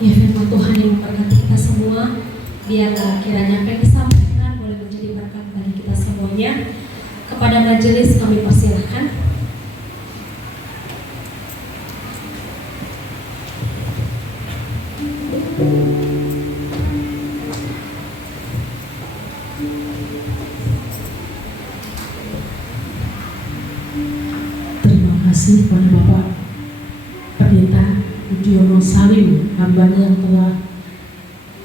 Ya, firman Tuhan yang memberkati kita semua. Biarlah kiranya apa yang disampaikan boleh menjadi berkat bagi kita semuanya. Kepada majelis kami persilahkan. Terima kasih kepada Bapak Pendeta Budiono Salim, hambanya yang telah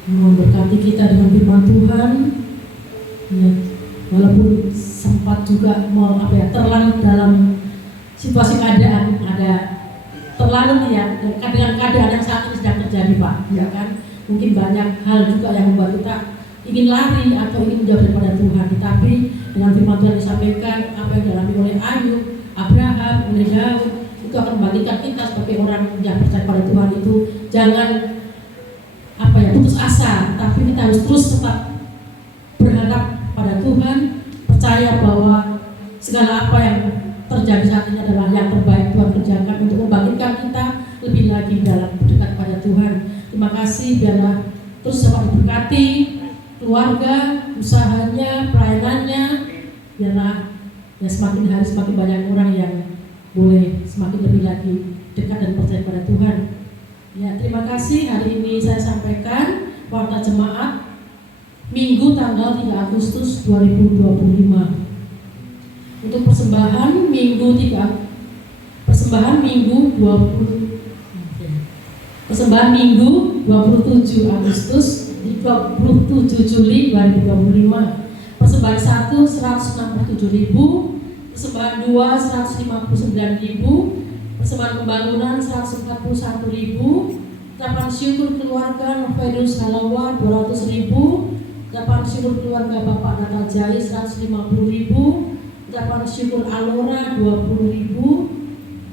memberkati kita dengan firman Tuhan. Ya, walaupun sempat juga terlalu dalam situasi keadaan, ada terlalu ya dengan keadaan yang saat ini sedang terjadi, Pak, ya kan? Mungkin banyak hal juga yang membuat kita ingin lari atau ingin menjauh daripada Tuhan, tetapi dengan firman Tuhan disampaikan apa yang dialami oleh Ayub, Abraham, oleh Daud, itu akan membangkitkan kita sebagai orang yang percaya pada Tuhan. Itu jangan putus asa, tapi kita harus terus tetap berharap pada Tuhan, percaya bahwa segala apa yang terjadi saat ini adalah yang terbaik Tuhan kerjakan untuk membangkitkan kita lebih lagi dalam dekat pada Tuhan. Terima kasih, biarlah terus dapat diberkati keluarga, usahanya, pelayanannya, biarlah ya semakin hari semakin banyak orang yang boleh semakin lebih lagi dekat dan percaya pada Tuhan. Ya, terima kasih. Hari ini saya sampaikan warta jemaat Minggu tanggal 3 Agustus 2025. Untuk persembahan Minggu 27 Agustus 27 Juli 2025. Persembahan 1 167.000, persembahan 2 159.000, persembahan pembangunan 141.000, ucapan syukur keluarga Novedus Halawa 200.000, ucapan syukur keluarga Bapak Natal Jai 150.000, ucapan syukur Alora 20.000,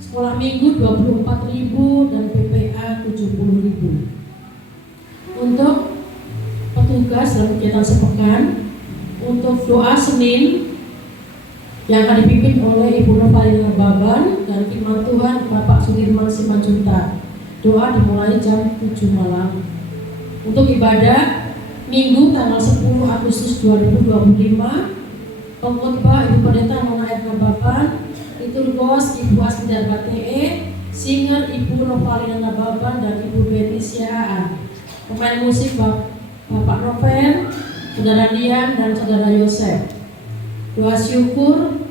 sekolah minggu 24.000 dan PPA 70.000. Untuk petugas dalam kegiatan sepekan, untuk doa Senin yang akan dipimpin oleh Ibu Novalina Baban dan firman Tuhan Bapak Sudirman Simanjuntak. Doa dimulai jam 7 malam. Untuk ibadah Minggu tanggal 10 Agustus 2025, pengkhotbah Ibu Pendeta Nona Edna Baban, liturgos Ibu Asmidarba TE, singer Ibu Novalina Baban dan Ibu Betty Sihaan, pemain musik Bapak Novel, Saudara Dian dan Saudara Yosef. Doa syukur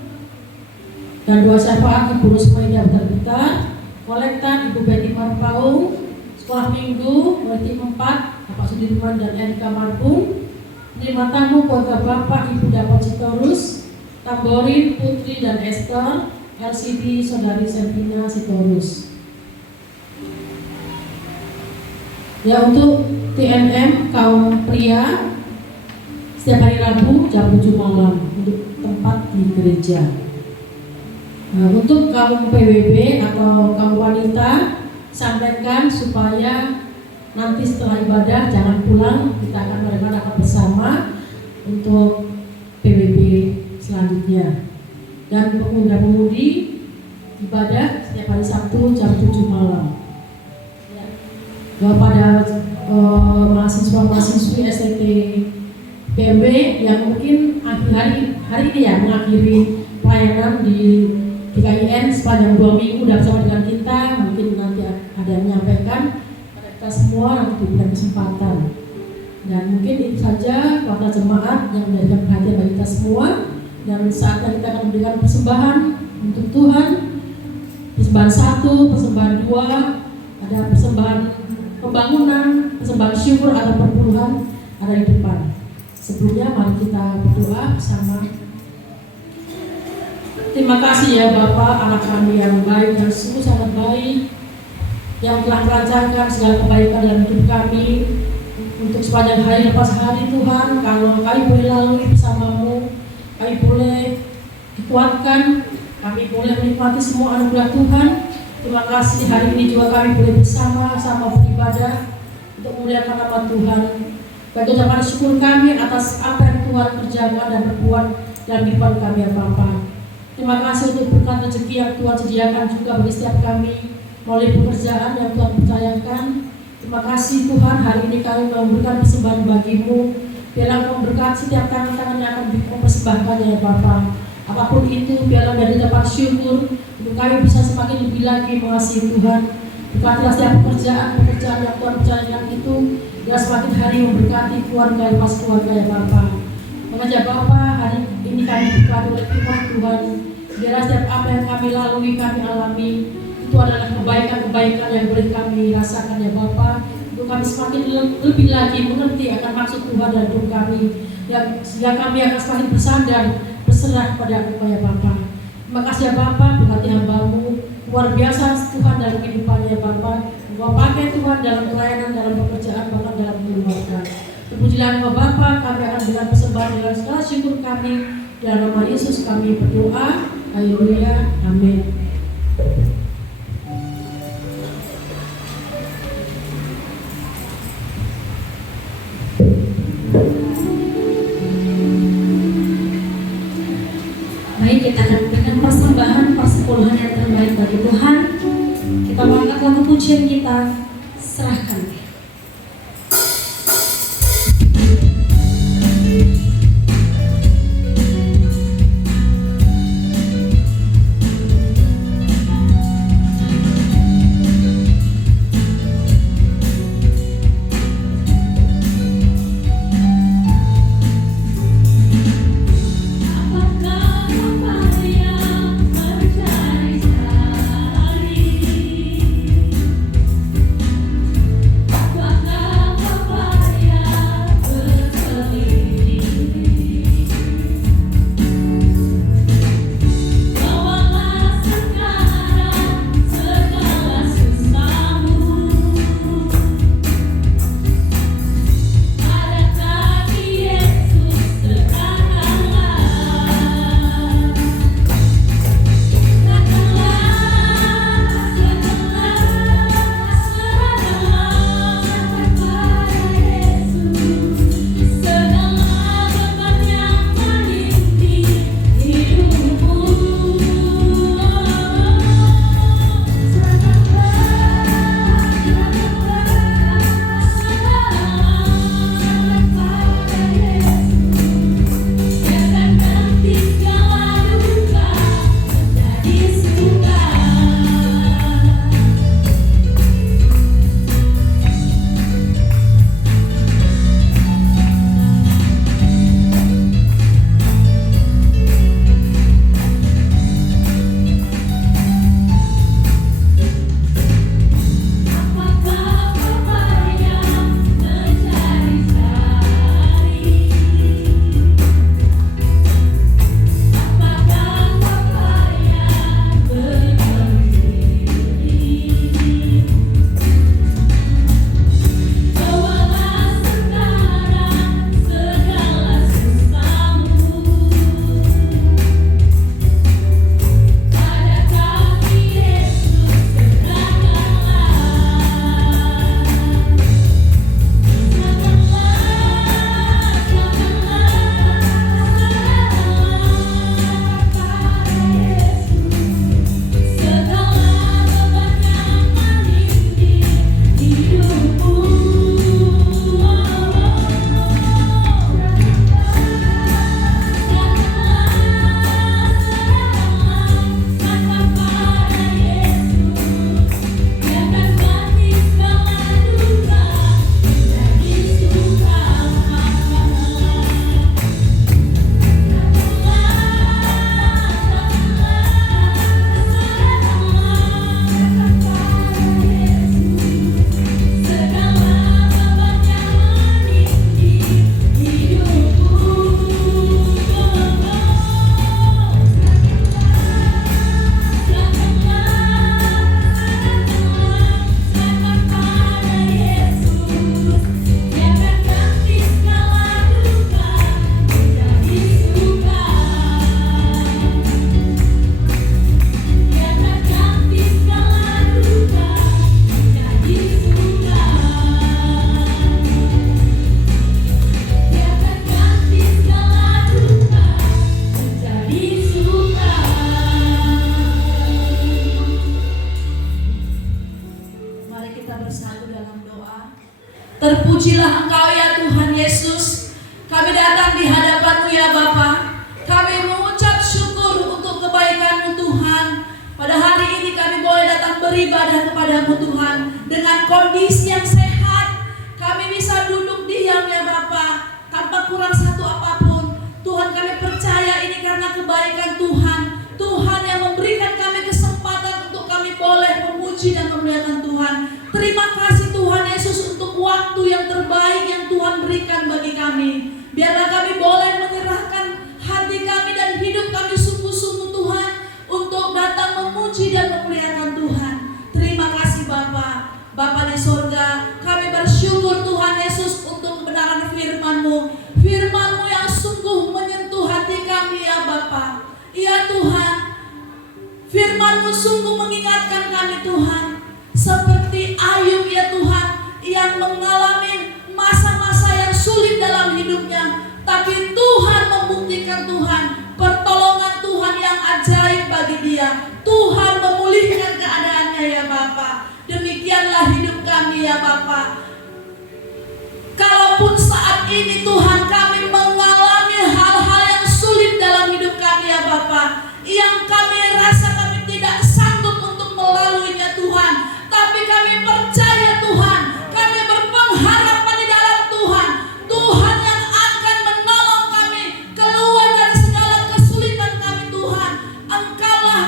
dan doa syafaat Ibu Rusmaida Butar-Butar, kolektan Ibu Betty Marpaung, sekolah minggu berarti 4 Bapak Sudirman dan Erika Marbun, terima tamu keluarga Bapak Ibu Dapat Sitorus, Tamborin Putri dan Esther, LCD Saudari Servina Sitorus. Ya, untuk TNM kaum pria setiap hari Rabu jam 7 malam untuk tempat di gereja. Nah, untuk kaum PWB atau kaum wanita, sampaikan supaya nanti setelah ibadah jangan pulang, kita akan merayakan bersama untuk PWB selanjutnya. Dan pemuda-pemudi ibadah setiap hari Sabtu jam 7 malam. Ya. Pada mahasiswa-mahasiswi STT PMB yang mungkin hari ini ya mengakhiri pelayanan di KIN sepanjang 2 minggu dan bersama dengan kita, mungkin nanti ada yang menyampaikan pada kita semua, nanti diberikan kesempatan. Dan mungkin itu saja warta jemaat yang menjadikan perhatian bagi kita semua. Dan saatnya kita akan memberikan persembahan untuk Tuhan. Persembahan 1, persembahan 2, ada persembahan pembangunan, persembahan syukur atau perpuluhan ada di depan. Sebelumnya mari kita berdoa bersama. Terima kasih ya Bapak, anak kami yang baik dan sungguh sangat baik, yang telah melancarkan segala kebaikan dalam hidup kami untuk sepanjang hari lepas hari. Tuhan, kalau kami boleh lalui bersamamu, kami boleh dikuatkan, kami boleh menikmati semua anugerah Tuhan. Terima kasih hari ini juga kami boleh bersama-sama beribadah untuk memuliakan nama Tuhan. Bagi ucapan syukur kami atas apa yang Tuhan kerjakan dan berbuat dalam kehidupan kami ya Bapa. Terima kasih untuk berkat rezeki yang Tuhan sediakan juga bagi setiap kami melalui pekerjaan yang Tuhan percayakan. Terima kasih Tuhan, hari ini kami memberikan persembahan bagi-Mu. Biarlah Kau memberkati setiap tangan-tangan yang akan mempersembahkan ya Bapa. Apapun itu, biarlah dari dapat syukur untuk kami bisa semakin lebih lagi mengasihi Tuhan. Berkatilah setiap pekerjaan yang Tuhan percayakan itu, biar semakin hari memberkati keluarga lepas keluarga ya Bapa. Mengajak Bapa, hari ini kami berkati oleh firman Tuhan. Biarlah setiap apa yang kami lalui, kami alami, itu adalah kebaikan-kebaikan yang boleh kami rasakan ya Bapa. Untuk kami semakin lebih lagi mengerti akan maksud Tuhan dan hidup kami, sehingga kami akan semakin bersandar, berserah kepada Engkau ya Bapa. Terima kasih ya Bapa, berkati hamba-Mu, luar biasa Tuhan dalam kehidupannya Bapa. Engkau pakai Tuhan dalam pelayanan, dalam pekerjaan, bahkan dalam keluarga. Terpujilah Engkau Bapa, kami akan berikan persembahan dengan segala syukur kami. Dalam nama Yesus kami berdoa. Haleluya, amin. Baik, kita akan memberikan persembahan persepuluhan yang terbaik bagi Tuhan. Kita mengangkat lagu pujian kita, serahkan. Apakah apa yang mencari-cari kita bersatu dalam doa. Terpujilah Engkau ya Tuhan Yesus. Kami datang di hadapan-Mu ya Bapa. Kami mengucap syukur untuk kebaikan-Mu Tuhan. Pada hari ini kami boleh datang beribadah kepada-Mu Tuhan. Dengan kondisi yang sehat, kami bisa duduk diam ya Bapa, tanpa kurang satu apapun. Tuhan, kami percaya ini karena kebaikan Tuhan. Tuhan yang memberikan kami kesempatan untuk kami boleh memuji dan memuliakan Tuhan. Terima kasih Tuhan Yesus untuk waktu yang terbaik yang Tuhan berikan bagi kami. Biarlah kami boleh menyerahkan hati kami dan hidup kami sungguh-sungguh Tuhan untuk datang memuji dan memuliakan Tuhan. Terima kasih Bapa. Bapa di sorga, kami bersyukur Tuhan Yesus untuk kebenaran firman-Mu. Firman-Mu yang sungguh menyentuh hati kami ya Bapa. Ya Tuhan, firman-Mu sungguh mengingatkan kami Tuhan. Seperti Ayub ya Tuhan, yang mengalami masa-masa yang sulit dalam hidupnya, tapi Tuhan membuktikan Tuhan, pertolongan Tuhan yang ajaib bagi dia. Tuhan memulihkan keadaannya ya Bapa. Demikianlah hidup kami ya Bapa. Kalaupun saat ini Tuhan kami mengalami hal-hal yang sulit dalam hidup kami ya Bapa, yang kami rasa kami tidak sanggup untuk melaluinya Tuhan, tapi kami percaya Tuhan, kami berpengharapan di dalam Tuhan. Tuhan yang akan menolong kami keluar dari segala kesulitan kami Tuhan. Engkaulah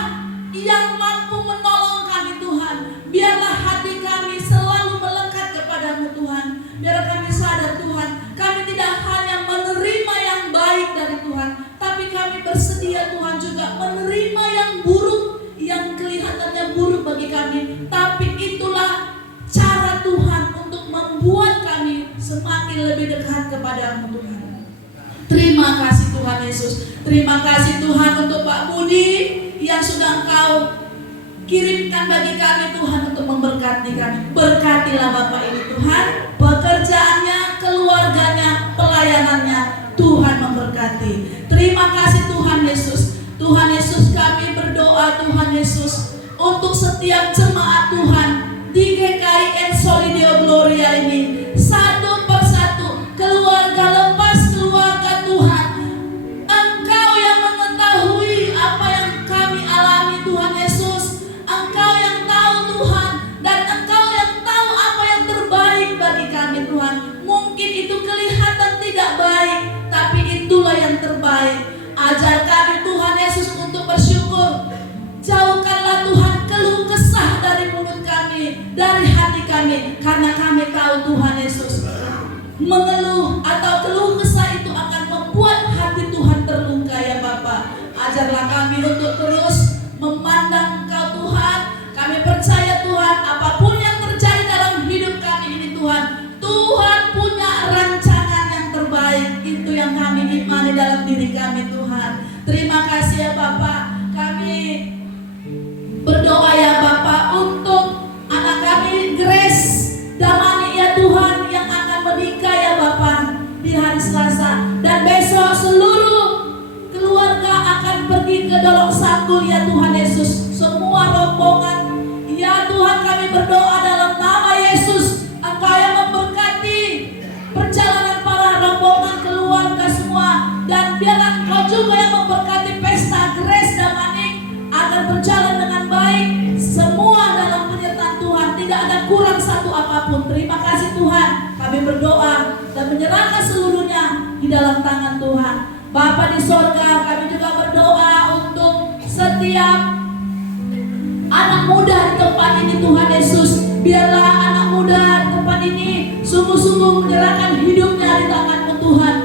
yang mampu menolong kami Tuhan. Biarlah hati kami selalu melekat kepada-Mu Tuhan. Biar kami sadar Tuhan, kami tidak hanya menerima yang baik dari Tuhan, tapi kami bersedia Tuhan juga menerima yang buruk, yang kelihatannya buruk bagi kami. Tapi itulah cara Tuhan untuk membuat kami semakin lebih dekat kepada-Mu Tuhan. Terima kasih Tuhan Yesus. Terima kasih Tuhan untuk Pak Budi yang sudah Engkau kirimkan bagi kami Tuhan untuk memberkati kami. Berkatilah Bapak ini Tuhan, pekerjaannya, keluarganya, pelayanannya, Tuhan memberkati. Terima kasih Tuhan Yesus. Tuhan Yesus, kami berdoa Tuhan Yesus untuk setiap jemaat Tuhan di GKI Solidio Gloria ini, satu persatu, keluarga lepas keluarga Tuhan. Engkau yang mengetahui apa yang kami alami Tuhan Yesus. Engkau yang tahu Tuhan, dan Engkau yang tahu apa yang terbaik bagi kami Tuhan. Mungkin itu kelihatan tidak baik, tapi itulah yang terbaik. Ajar kami Tuhan Yesus untuk bersyukur. Jauhkanlah Tuhan keluh kesah dari mulut kami, dari hati kami, karena kami tahu Tuhan Yesus, mengeluh atau keluh kesah itu akan membuat hati Tuhan terluka ya Bapa. Ajarlah kami untuk terus memandang Engkau Tuhan. Kami percaya Tuhan, apapun yang terjadi dalam hidup kami ini Tuhan, Tuhan punya rancangan yang terbaik. Itu yang kami imani dalam diri kami Tuhan. Terima kasih ya Bapa. Kami berdoa ya Bapa untuk anak kami Grace Damani ya Tuhan, yang akan menikah ya Bapa di hari Selasa, dan besok seluruh keluarga akan pergi ke Dolok Sanggul ya Tuhan Yesus. Semua rombongan ya Tuhan, kami berdoa dalam nama Yesus, Engkau yang memberkati perjalanan para rombongan keluarga semua, dan biarlah Engkau juga yang memberkati pesta Grace Damani agar berjalan dengan baik, semua dalam penyertaan Tuhan, tidak ada kurang satu apapun. Terima kasih Tuhan, kami berdoa dan menyerahkan seluruhnya di dalam tangan Tuhan. Bapa di sorga, kami juga berdoa untuk setiap anak muda di tempat ini Tuhan Yesus. Biarlah anak muda di tempat ini sungguh-sungguh menyerahkan hidupnya di tangan-Mu Tuhan.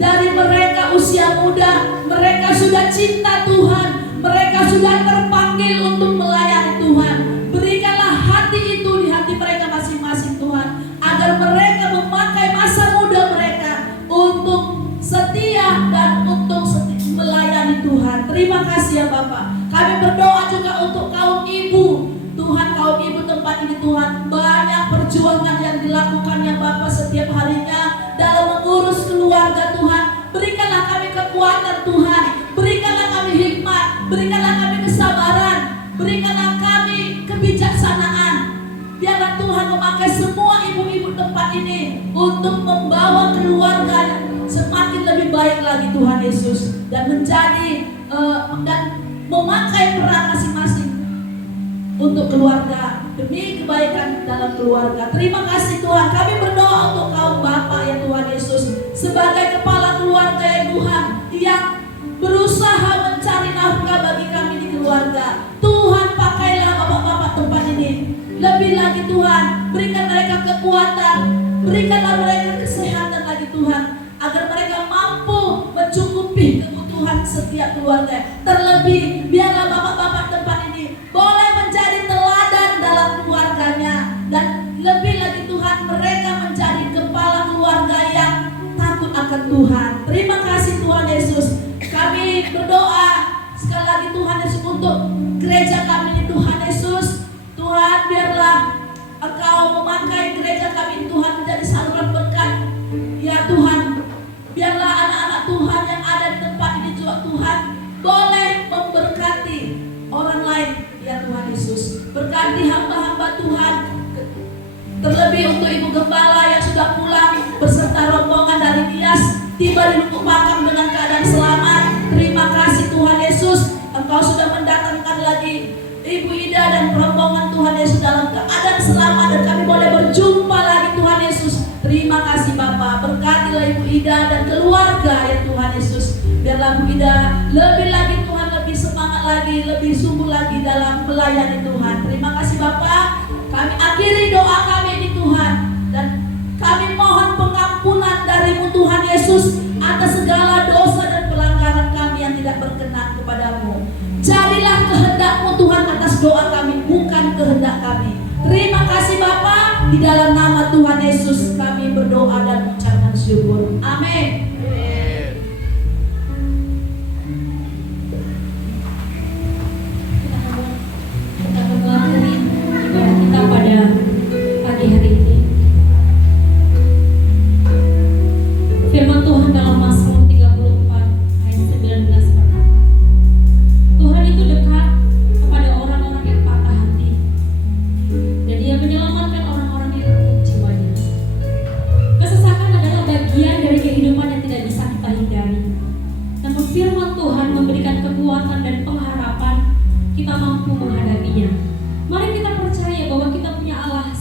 Dari mereka usia muda, mereka sudah cinta Tuhan, mereka sudah terpanggil untuk melayani Tuhan. Berikanlah hati itu di hati mereka masing-masing Tuhan, agar mereka memakai masa muda mereka untuk setia dan untuk melayani Tuhan. Terima kasih ya Bapak. Kami berdoa juga untuk kaum ibu Tuhan, kaum ibu tempat ini Tuhan, banyak perjuangan yang dilakukan ya Bapak setiap harinya dalam mengurus keluarga Tuhan. Berikanlah kami kekuatan Tuhan, berikanlah kami hikmat, berikanlah kami kesabaran, berikanlah kami kebijaksanaan. Biarlah Tuhan memakai semua ibu-ibu tempat ini untuk membawa keluarga semakin lebih baik lagi Tuhan Yesus, dan menjadi dan memakai peran masing-masing untuk keluarga demi kebaikan dalam keluarga. Terima kasih Tuhan. Kami berdoa untuk kaum Bapak ya Tuhan Yesus, sebagai kepala keluarga ya Tuhan, yang berusaha mencari nafkah bagi kami di keluarga. Tuhan, pakailah bapak-bapak tempat ini. Lebih lagi Tuhan, berikan mereka kekuatan, berikanlah mereka kesehatan lagi Tuhan, agar mereka mampu mencukupi kebutuhan setiap keluarga. Terlebih, biarlah bapak-bapak tempat ini boleh menjadi teladan dalam keluarganya, dan lebih lagi Tuhan, mereka menjadi kepala keluarga yang takut akan Tuhan. Terima kasih Tuhan Yesus. Kami berdoa sekali lagi Tuhan Yesus untuk gereja kami ini Tuhan Yesus. Tuhan, biarlah Engkau memakai gereja kami Tuhan menjadi saluran berkat. Ya Tuhan, biarlah anak-anak Tuhan yang ada di tempat ini juga Tuhan boleh memberkati orang lain ya Tuhan Yesus. Berkati hamba-hamba Tuhan, terlebih untuk Ibu Gembala yang sudah pulang beserta rombongan dari Nias, tiba di Lubuk Pakam dengan keadaan selamat. Terima kasih Tuhan Yesus, Engkau sudah mendatangkan lagi Ibu Ida dan rombongan Tuhan Yesus dalam keadaan selamat, dan kami boleh berjumpa lagi Tuhan Yesus. Terima kasih Bapa, berkatilah Ibu Ida dan keluarga ya Tuhan Yesus. Biarlah Bu Ida lebih lagi Tuhan, lebih semangat lagi, lebih sungguh lagi dalam melayani Tuhan. Terima kasih Bapa. Kami akhiri doa kami ini Tuhan, dan kami mohon pengampunan dari-Mu Tuhan Yesus atas segala dosa dan pelanggaran kami yang tidak berkenan kepadamu. Jadilah kehendak-Mu Tuhan atas doa kami, bukan kehendak kami. Terima kasih Bapa, di dalam nama Tuhan Yesus kami berdoa dan mengucapkan syukur. Amin. Kita mengakhiri ibadah kita pada pagi hari ini. Firman Tuhan dalam Mazmur 34 ayat 19 berkata, Tuhan itu dekat kepada orang-orang yang patah hati, dan Dia menyelamatkan orang-orang yang lemah jiwanya. Kesesakan adalah bagian dari kehidupan yang tidak bisa kita hindari. Namun firman Tuhan memberikan kekuatan dan pengharapan kita mampu menghadapinya. Mari kita percaya bahwa kita punya Allah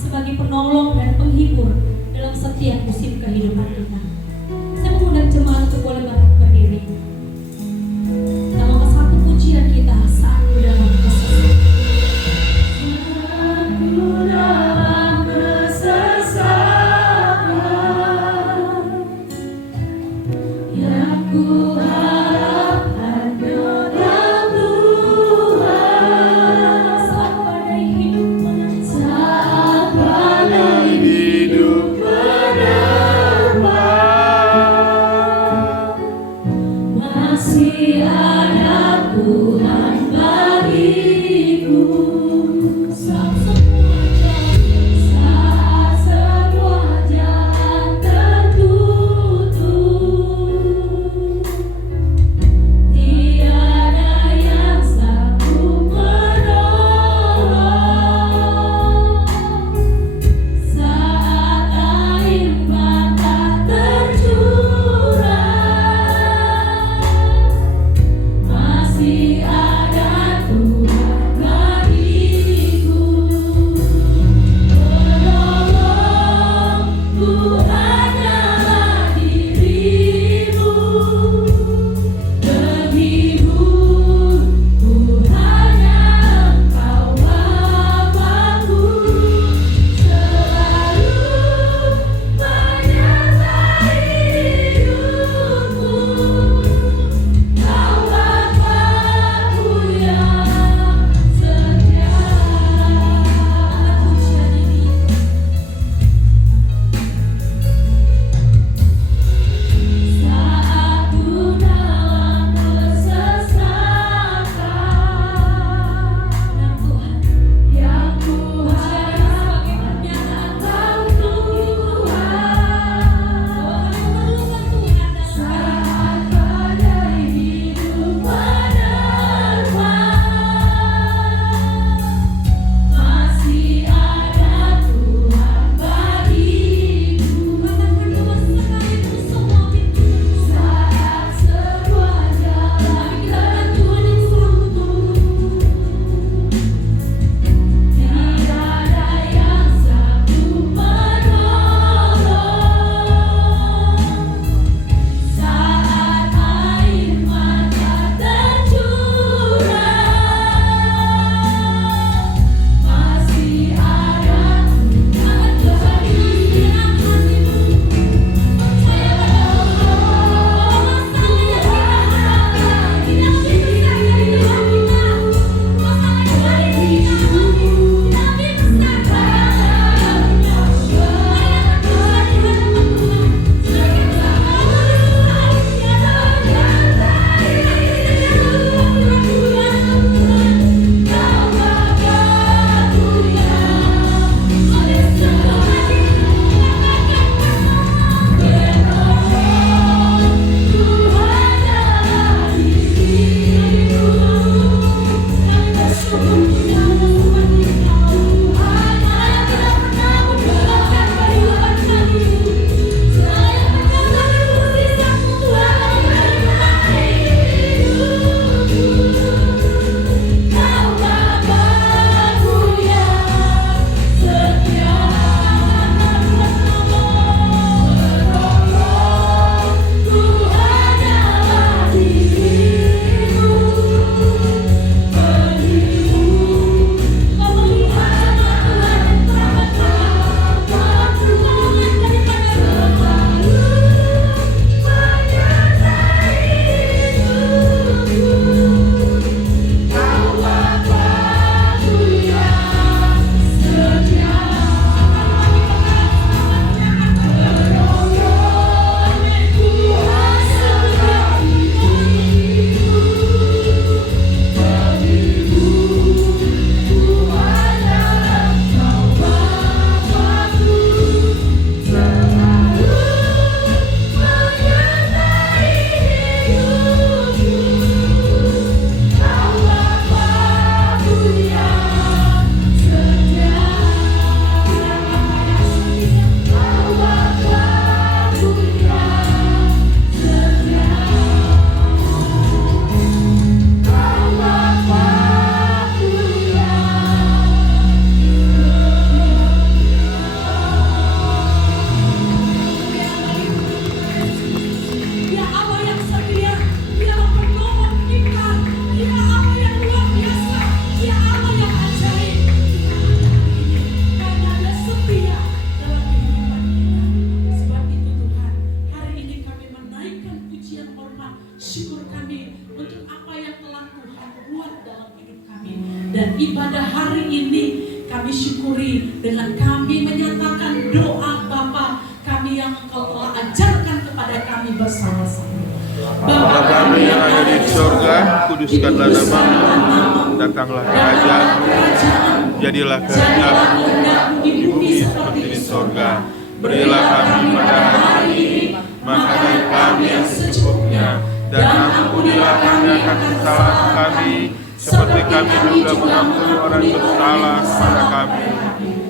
syukuri dengan kami menyatakan doa Bapa kami yang Engkau telah ajarkan kepada kami bersama-sama. Bapa kami yang ada di surga, kuduskanlah namamu, datanglah kerajaan-Mu, jadilah kehendak-Mu di bumi seperti di surga. Berilah kami pada hari ini makanan kami yang secukupnya, dan ampunilah kami akan kesalahan kami, seperti kami juga mengampuni orang bersalah kepada kami.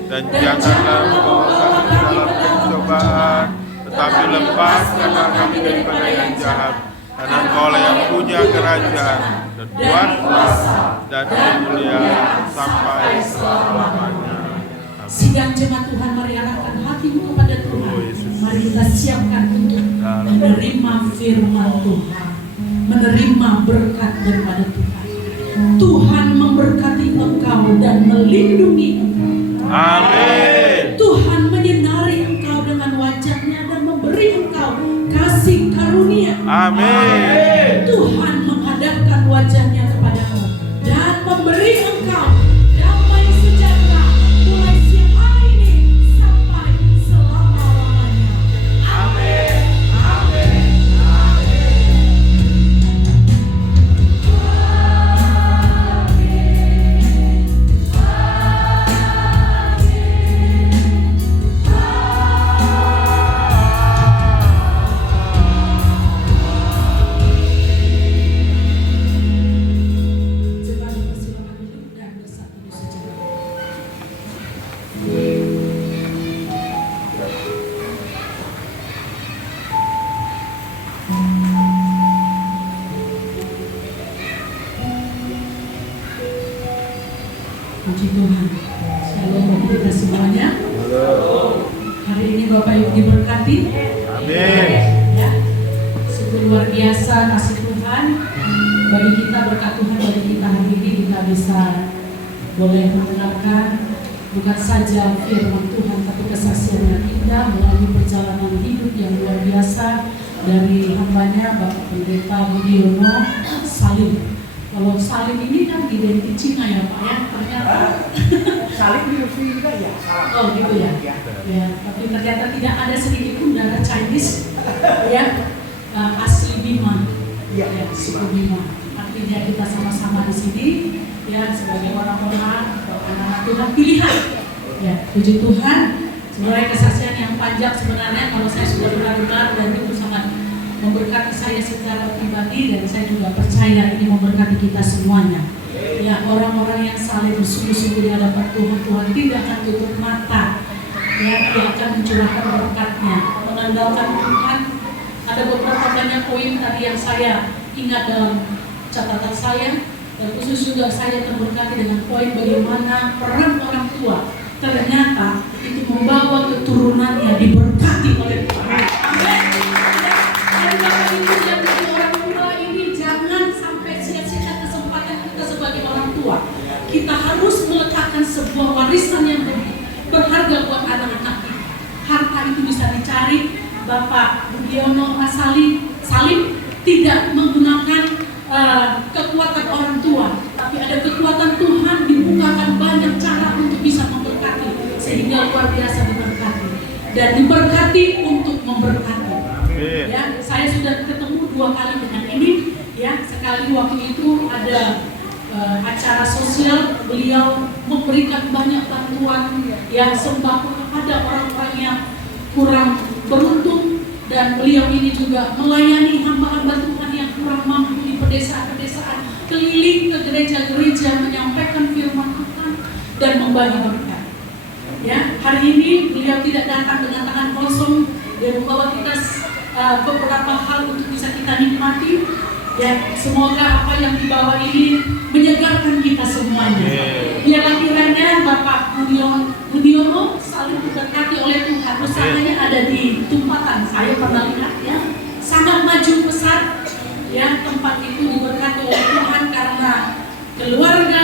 Dan janganlah membawa kami ke dalam pencobaan, tetapi lepaskanlah kami daripada yang jahat. Karena Engkaulah yang punya kerajaan dan kuasa dan kemuliaan sampai selama-lamanya. Sidang jemaat Tuhan, mari arahkan hatimu kepada Tuhan. Mari kita siapkan untuk menerima firman Tuhan, menerima berkat daripada Tuhan. Tuhan memberkati engkau dan melindungi engkau. Amin. Tuhan menyinari engkau dengan wajah-Nya dan memberi engkau kasih karunia. Amin. Tuhan menghadapkan wajah-Nya kepadamu dan memberi engkau damai sejahtera mulai siang hari ini sampai selama-lamanya. Amin. Amin. Coba dipersilakan duduk dan bersatu sejenak. Puji Tuhan. Shalom bagi kita semuanya. Hari ini Bapak Ibu diberkati. Amin. Ya, sungguh luar biasa kasih Tuhan bagi kita, berkat Tuhan bagi kita hari ini kita bisa boleh mendengarkan bukan saja firman Tuhan tapi kesaksian yang indah melalui perjalanan hidup yang luar biasa dari hambanya Bapak Pendeta Budiono Salim. Kalau Salim ini kan identik Cina ya Pak ya, ternyata Salim di Rusia juga ya. oh gitu ya. Ya, tapi ternyata tidak ada sedikit pun darah Chinese ya, asli Bima, Iya. ya, suku Bima. Artinya kita sama-sama di sini ya sebagai orang-orang atau anak-anak Tuhan pilihan. Ya, puji Tuhan. Sebenarnya kesaksian yang panjang sebenarnya kalau saya sudah dengar dan itu sangat memberkati saya secara pribadi dan saya juga percaya ini memberkati kita semuanya. Ya, orang-orang yang saling bersungguh-sungguh di hadapan Tuhan, Tuhan tidak akan tutup mata. Ya, Dia akan mencurahkan berkat-Nya, mengandalkan Tuhan. Ada beberapa banyak poin tadi yang saya ingat dalam catatan saya, dan khusus juga saya terberkati dengan poin bagaimana peran orang tua ternyata itu membawa keturunannya diberkati oleh Tuhan. Amin. Dan Bapak Ibu yang menjadi orang tua ini jangan sampai sia-sia kesempatan kita sebagai orang tua. Kita harus meletakkan sebuah warisan yang berharga buat anak-anak kita. Harta itu bisa dicari. Bapak Budiono Salim tidak menggunakan kekuatan orang tua, tapi ada kekuatan Tuhan, dibukakan banyak cara untuk bisa memberkati sehingga luar biasa diberkati dan diberkati untuk memberkati. Ya, saya sudah ketemu 2 kali dengan ini. Ya, sekali waktu itu ada acara sosial, beliau memberikan banyak bantuan yang sembako kepada orang-orang yang kurang beruntung, dan beliau ini juga melayani hamba-hamba Tuhan yang kurang mampu di pedesaan-pedesaan, keliling ke gereja-gereja menyampaikan firman Tuhan dan membagi berkat. Ya, hari ini beliau tidak datang dengan tangan kosong, dia membawa kita beberapa hal untuk bisa kita nikmati. Ya, semoga apa yang dibawa ini menyegarkan kita semuanya. Biarlah kiranya Bapak Budiono selalu diberkati oleh Tuhan. Usahanya ada di Tumpatan, saya pernah lihat ya, sangat maju besar. Ya, tempat itu diberkati oleh Tuhan karena keluarga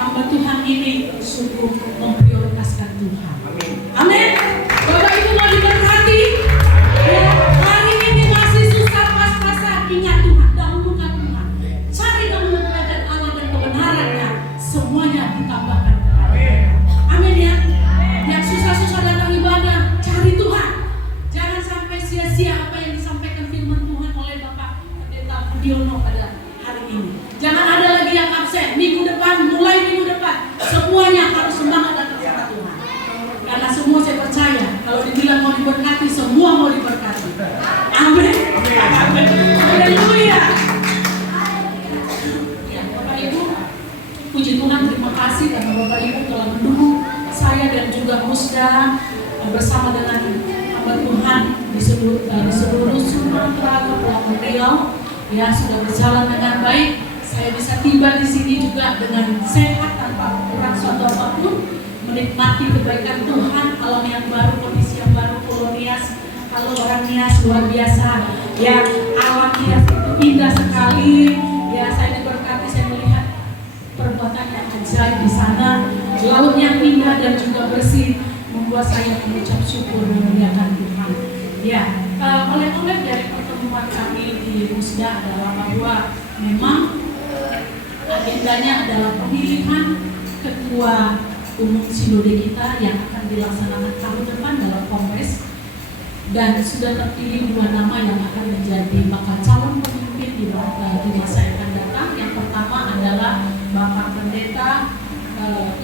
hamba Tuhan ini sungguh memprioritaskan Tuhan. Amin. Bapak Ibu mau diberkati. Ya, hari ini masih susah pas-pasan, ingat Tuhan, dahulukan Tuhan. Cari dahulu kerajaan Allah dan kebenarannya, semuanya ditambahkan. Amin ya. mau diberkati, semua mau diberkati. Amin. Haleluya. Ya, Bapak Ibu, puji Tuhan, terima kasih karena Bapak Ibu telah mendukung saya dan juga Musda bersama dengan hamba Tuhan di seluruh Sumatera Kepulauan Riau, ya sudah berjalan dengan baik. Saya bisa tiba di sini juga dengan sehat tanpa kurang suatu apapun, menikmati kebaikan Tuhan, alam yang baru, kondisi yang baru, kolonias. Kalau orang Nias luar biasa, ya alam Nias itu indah sekali. Ya saya diberkati, saya melihat perbuatan yang ajaib di sana, laut yang indah dan juga bersih, membuat saya mengucap syukur dan memuliakan Tuhan. Ya, oleh-oleh dari pertemuan kami di Musda adalah bahwa memang agendanya adalah pemilihan ketua umum sinode kita yang akan dilaksanakan tahun depan dalam kongres, dan sudah terpilih 2 nama yang akan menjadi bakal calon pemimpin di masa yang akan datang. Yang pertama adalah Bapak Pendeta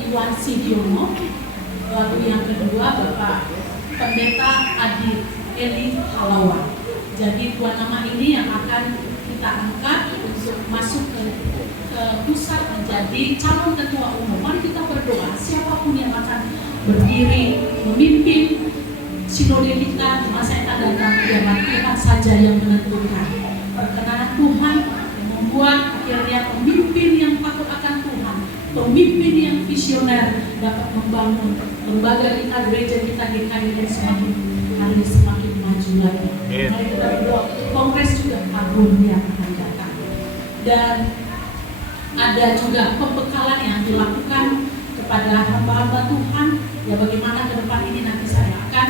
Iwan Sidiono, lalu yang kedua Bapak Pendeta Adi Eli Halawan. Jadi 2 nama ini yang akan kita angkat untuk masuk ke pusat menjadi calon ketua umum. Mari kita berdoa, siapapun yang akan berdiri memimpin sinode kita di masa yang akan datang, biarlah Tuhan saja yang menentukan. Perkenanan Tuhan yang membuat akhirnya pemimpin yang takut akan Tuhan, pemimpin yang visioner dapat membangun lembaga kita, gereja kita di GKI semakin hari semakin maju lagi. Mari kita berdoa kongres juga tahun yang akan datang. Dan ada juga pembekalan yang dilakukan kepada hamba-hamba Tuhan, ya bagaimana ke depan ini nanti saya akan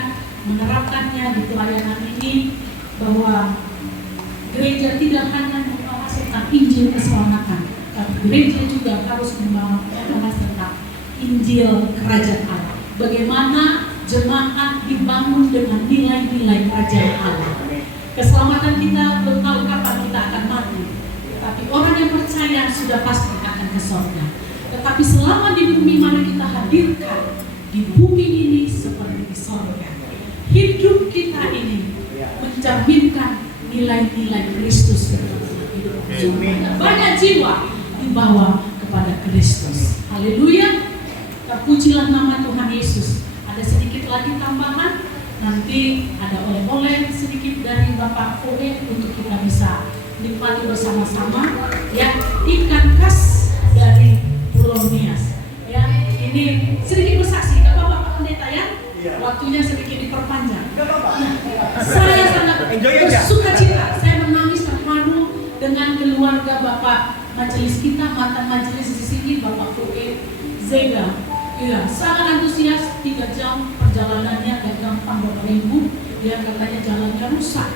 menerapkannya di pelayanan ini, bahwa gereja tidak hanya membahas tentang Injil keselamatan, tapi gereja juga harus membahas tentang Injil Kerajaan Allah. Bagaimana jemaat dibangun dengan nilai-nilai Kerajaan Allah. Keselamatan kita belum tahu kapan kita akan mati, tapi orang yang percaya sudah pasti akan ke surga. Tetapi selama di bumi, mari kita hadirkan di bumi ini seperti di surga. Hidup kita ini mencerminkan nilai-nilai Kristus dalam hidup. Supaya banyak jiwa dibawa kepada Kristus. Haleluya. Terpujilah nama Tuhan Yesus. Ada sedikit lagi tambahan, nanti ada oleh-oleh sedikit dari Bapak Koe untuk kita bisa nikmati bersama-sama. Ya, ikan khas dari Pulau Nias. Ya, ini sedikit bersaksi, gak apa-apa Pak Pendeta ya? Waktunya sedikit diperpanjang. Saya sangat bersuka cita, saya menangis terpadu dengan keluarga Bapak majelis kita, mantan majelis di sini, Bapak Koe Zega. Ya, sangat antusias, 3 jam perjalanannya dan gampang Bapak Ibu. Dia katanya jalannya rusak.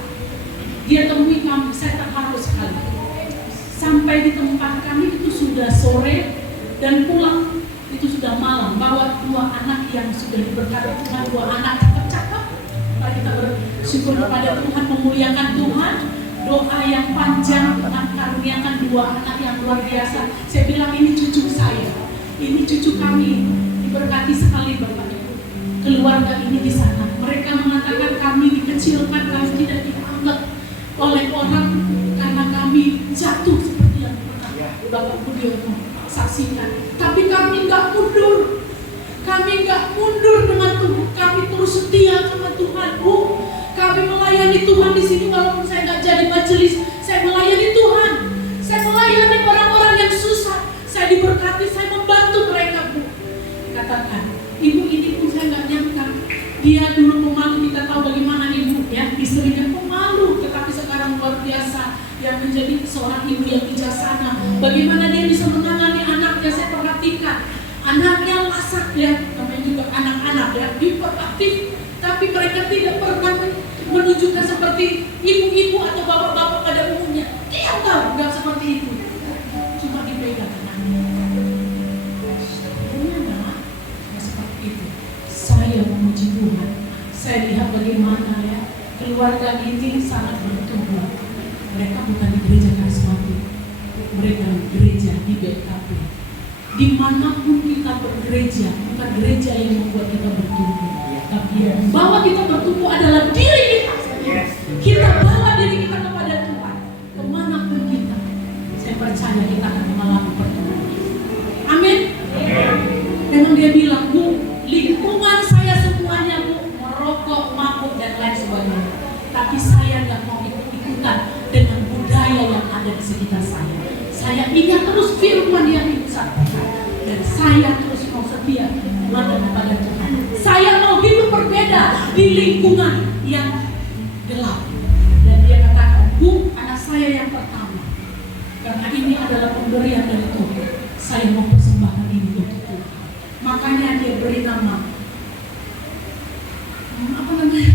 Dia temui kami, saya terharu sekali. Sampai di tempat kami itu sudah sore dan pulang itu sudah malam. Bawa 2 anak yang sudah diberkati Tuhan, 2 anak cakep-cakep. Mari kita bersyukur kepada Tuhan, memuliakan Tuhan. Doa yang panjang, Tuhan karuniakan 2 anak yang luar biasa. Saya bilang ini cucu saya, ini cucu kami. Diberkati sekali Bapak Ibu. Keluarga ini di sana. Mereka mengatakan kami dikecilkan, kami tidak dianggap oleh orang karena kami jatuh seperti yang pernah Bapak Budiono saksikan. Tapi kami nggak mundur. Kami nggak mundur dengan Tuhan. Kami terus setia sama Tuhan, Bu. Kami melayani Tuhan di sini walaupun saya nggak jadi majelis. Saya melayani Tuhan. Saya melayani orang-orang yang susah. Saya diberkati. Saya membantu mereka, Bu. Katakan, ibu ini pun saya nggak nyangka. Dia dulu pemalu, kita tahu bagaimana ibu ya, istrinya pemalu, tetapi sekarang luar biasa yang menjadi seorang ibu yang bijaksana. Bagaimana dia bisa menangani anaknya, saya perhatikan. Anaknya lasak ya, namanya juga anak-anak ya, hiperaktif, tapi mereka tidak pernah menunjukkan seperti ibu-ibu atau bapak-bapak pada umumnya. Dia tahu nggak seperti itu, cuma dipegang anaknya. Saya memuji Tuhan. Saya lihat bagaimana ya keluarga ini sangat bertumbuh. Mereka bukan di gereja karismatik, mereka di gereja di BKP. Dimanapun kita bergereja, bukan gereja yang membuat kita bertumbuh, tapi yang membawa kita bertumbuh Tuhan yang Ibu sampaikan. Dan saya terus mau setia kepada Tuhan. Saya mau hidup berbeda di lingkungan yang gelap. Dan dia katakan, Bu, anak saya yang pertama, karena ini adalah pemberian dari Tuhan, saya mau persembahkan ini untuk Tuhan. Makanya dia beri nama apa namanya?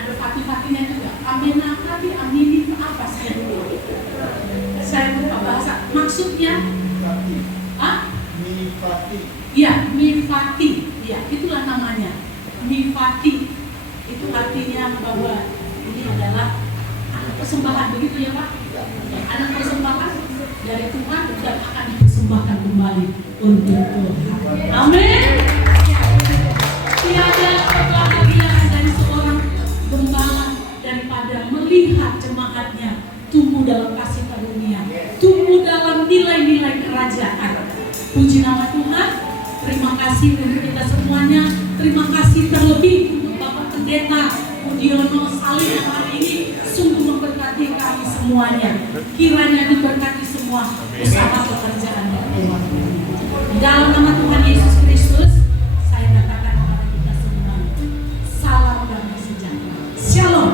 Ada Fatih-Fatihnya juga. Amenakati, amini, apa saya lupa. Saya lupa bahasa. Maksudnya? Mifati. Ya, Mifati. Ya, itulah namanya. Mifati. Itu artinya bahwa ini adalah anak persembahan, begitu ya Pak? Anak persembahan dari Tuhan dan akan dipersembahkan kembali untuk Tuhan. Amin. Tiada kebahagiaan dari seorang gembala daripada melihat jemaatnya tumbuh dalam kasih karunia, tumbuh dalam nilai-nilai kerajaan. Puji nama Tuhan. Terima kasih untuk kita semuanya. Terima kasih terlebih untuk Bapak Pendeta Budiono Salim yang hari ini sungguh memberkati kami semuanya. Kiranya diberkati semua usaha pekerjaan Tuhan. Dalam nama Tuhan Yesus Kristus, saya katakan kepada kita semua, salam damai sejahtera. Shalom.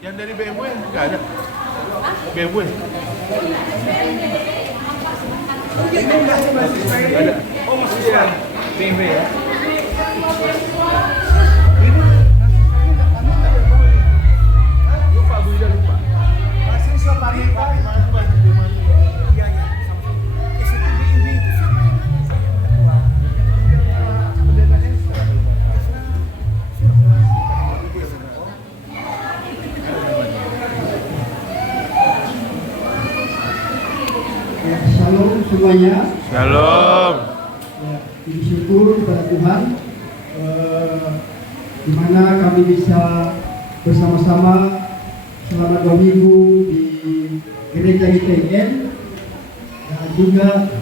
Yang dari BMW nggak ada? BMW? Ada. Oh maksudnya BMW ya? Lupa Bu Ida lupa. Masih sopari Pak. Iya ya. STB ini. Ya, shalom semuanya. Shalom. Ya, puji syukur kepada Tuhan, di mana kami bisa bersama-sama selama 2 minggu di gereja ITN dan juga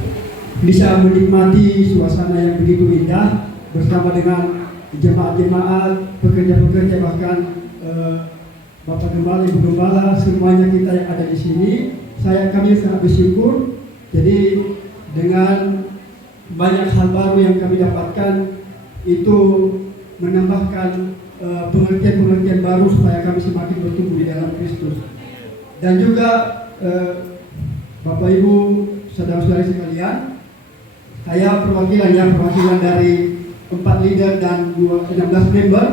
bisa menikmati suasana yang begitu indah bersama dengan jemaat-jemaat, pekerja-pekerja, bahkan Bapak Gembala, Ibu Gembala, semuanya kita yang ada di sini. Kami sangat bersyukur. Jadi dengan banyak hal baru yang kami dapatkan, itu menambahkan pengertian-pengertian baru supaya kami semakin bertumbuh di dalam Kristus. Dan juga Bapak Ibu, saudara-saudari sekalian, saya perwakilan dari 4 leader dan 16 member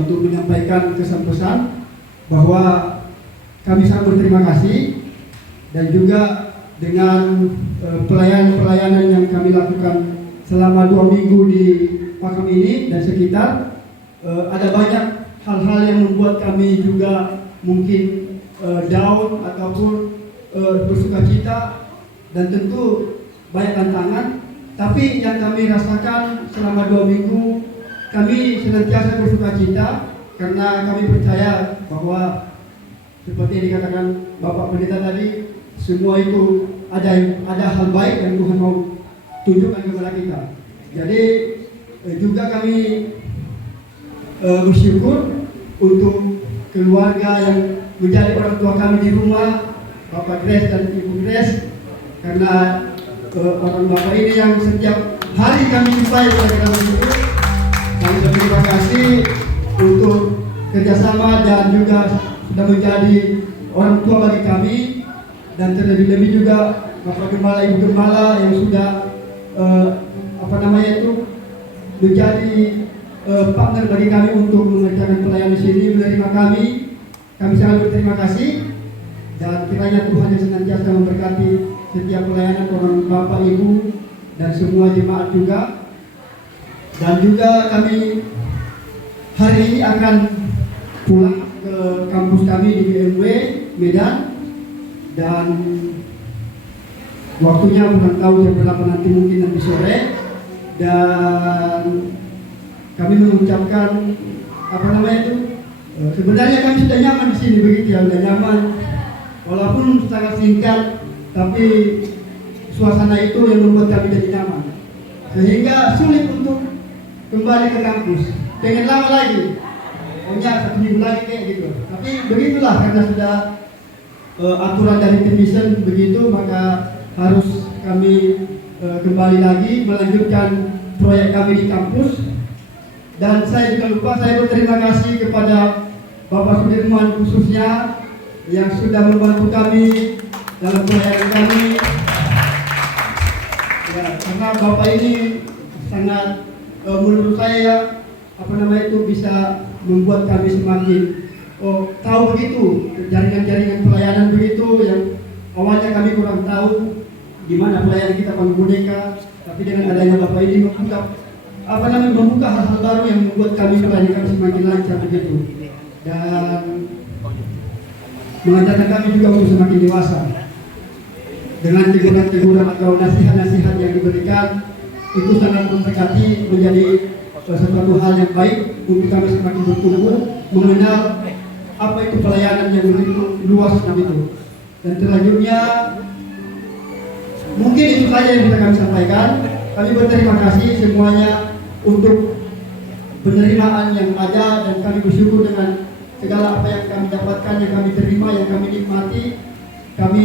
untuk menyampaikan kesan-pesan bahwa kami sangat berterima kasih, dan juga dengan pelayanan yang kami lakukan selama 2 minggu di makam ini dan sekitar, ada banyak hal-hal yang membuat kami juga mungkin down ataupun bersukacita, dan tentu banyak tantangan. Tapi yang kami rasakan selama 2 minggu, kami senantiasa bersukacita karena kami percaya bahwa seperti yang dikatakan Bapak Pendeta tadi, semua itu ada hal baik yang Tuhan mau tunjukkan kepada kita. Jadi juga kami bersyukur untuk keluarga yang menjadi orang tua kami di rumah, Bapak Grace dan Ibu Grace, karena orang Bapak ini yang setiap hari kami jumpai kepada kami bersyukur. Kami berterima kasih untuk kerjasama dan juga sudah menjadi orang tua bagi kami, dan terlebih-lebih juga Bapak Gembala, Ibu Gembala yang sudah menjadi partner bagi kami untuk mengerjakan pelayanan di sini, menerima kami. Kami sangat berterima kasih, dan kiranya Tuhan yang senantiasa memberkati setiap pelayanan orang Bapak, Ibu, dan semua jemaat juga. Dan juga kami hari ini akan pulang ke kampus kami di BMW Medan, dan waktunya kurang tahu jam berapa nanti, mungkin nanti sore. Dan kami mengucapkan sebenarnya kami sudah nyaman di sini, begitu ya, sudah nyaman walaupun sangat singkat, tapi suasana itu yang membuat kami jadi nyaman, sehingga sulit untuk kembali ke kampus. Pengen lama lagi. pokoknya 1 minggu lagi kayak gitu. Tapi begitulah, karena sudah aturan dari tim mission begitu, maka harus kami kembali lagi melanjutkan proyek kami di kampus. Dan saya juga lupa, saya berterima kasih kepada Bapak Sudirman khususnya yang sudah membantu kami dalam proyek kami. Ya, karena Bapak ini sangat menurut saya bisa membuat kami semakin tahu begitu jaringan-jaringan pelayanan begitu yang awalnya kami kurang tahu di mana pelayanan kita pakai boneka, tapi dengan adanya Bapak ini membuka hal-hal baru yang membuat kami pelayanan semakin lancar begitu, dan mengajarkan kami juga untuk semakin dewasa dengan teguran-teguran atau nasihat-nasihat yang diberikan. Itu sangat memberkati, menjadi sesuatu hal yang baik untuk kami semakin bertumbuh, mengenal apa itu pelayanan yang begitu luas begitu. Dan selanjutnya mungkin itu saja yang bisa kami sampaikan. Kami berterima kasih semuanya untuk penerimaan yang ada, dan kami bersyukur dengan segala apa yang kami dapatkan, yang kami terima, yang kami nikmati. Kami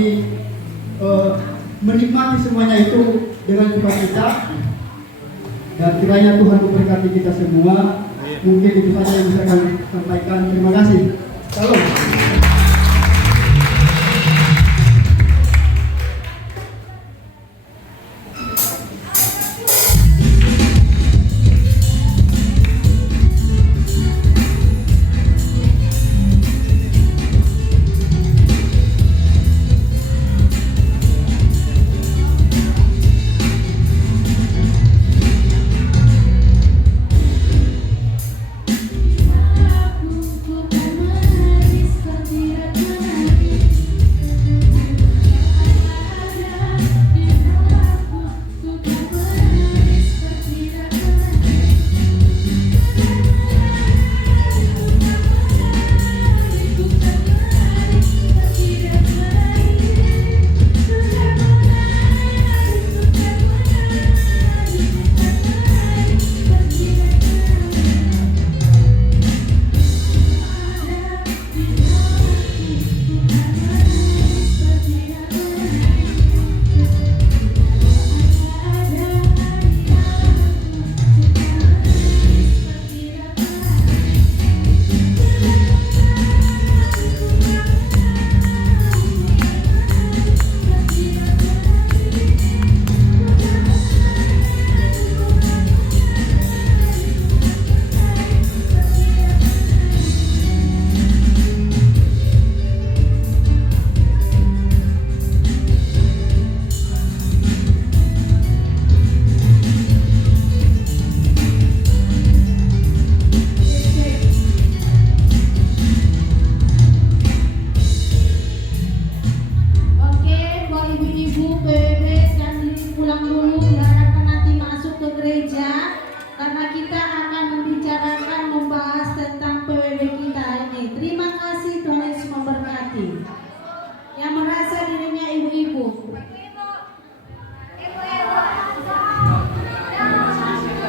menikmati semuanya itu dengan sukacita, dan kiranya Tuhan memberkati kita semua. Mungkin itu saja yang bisa kami sampaikan. Terima kasih. Salam.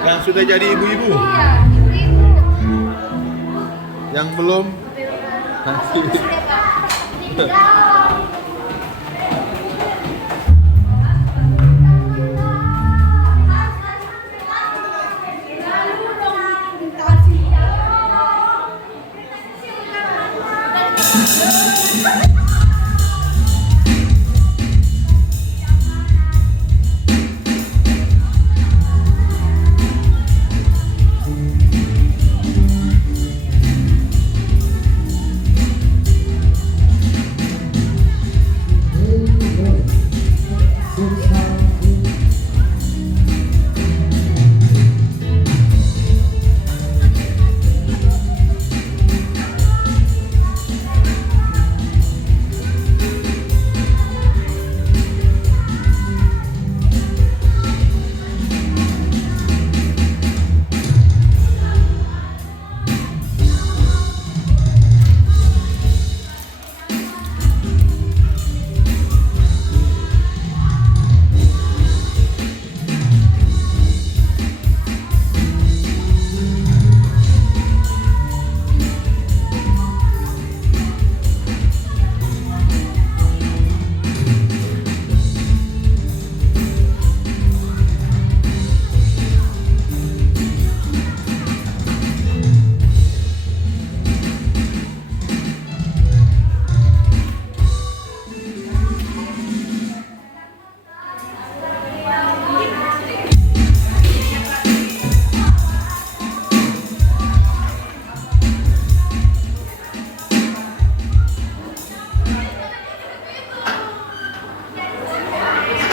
Yang sudah jadi ibu-ibu? Yang belum? Nanti.